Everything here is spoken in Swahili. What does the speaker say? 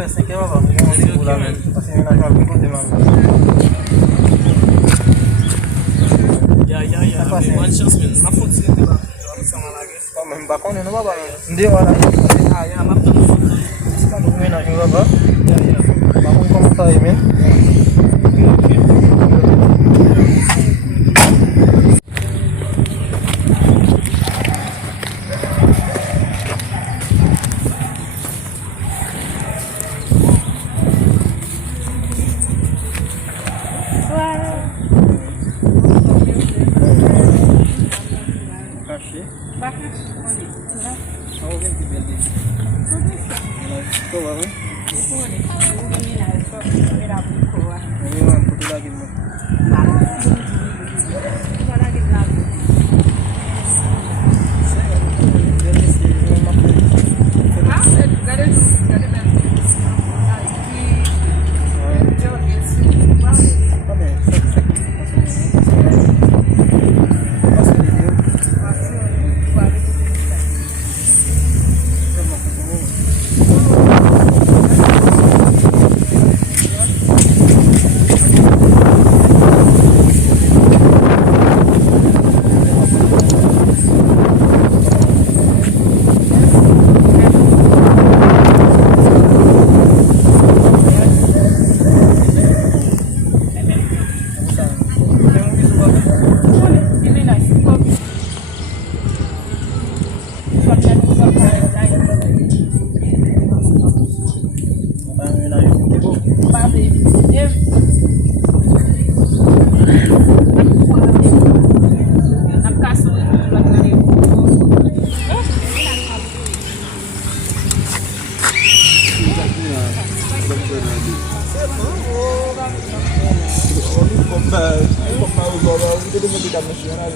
festa aqui, ó, assim, na jovem com demais. Ya, one chance men. Na foot sini tiba. Sama lagi. Kau main bakon ini bapa. Dia orang. Ya, makan foot. Sekarang main lagi bapa. Ya. Bakon kamu tahu men. Jadi mendidak nasional.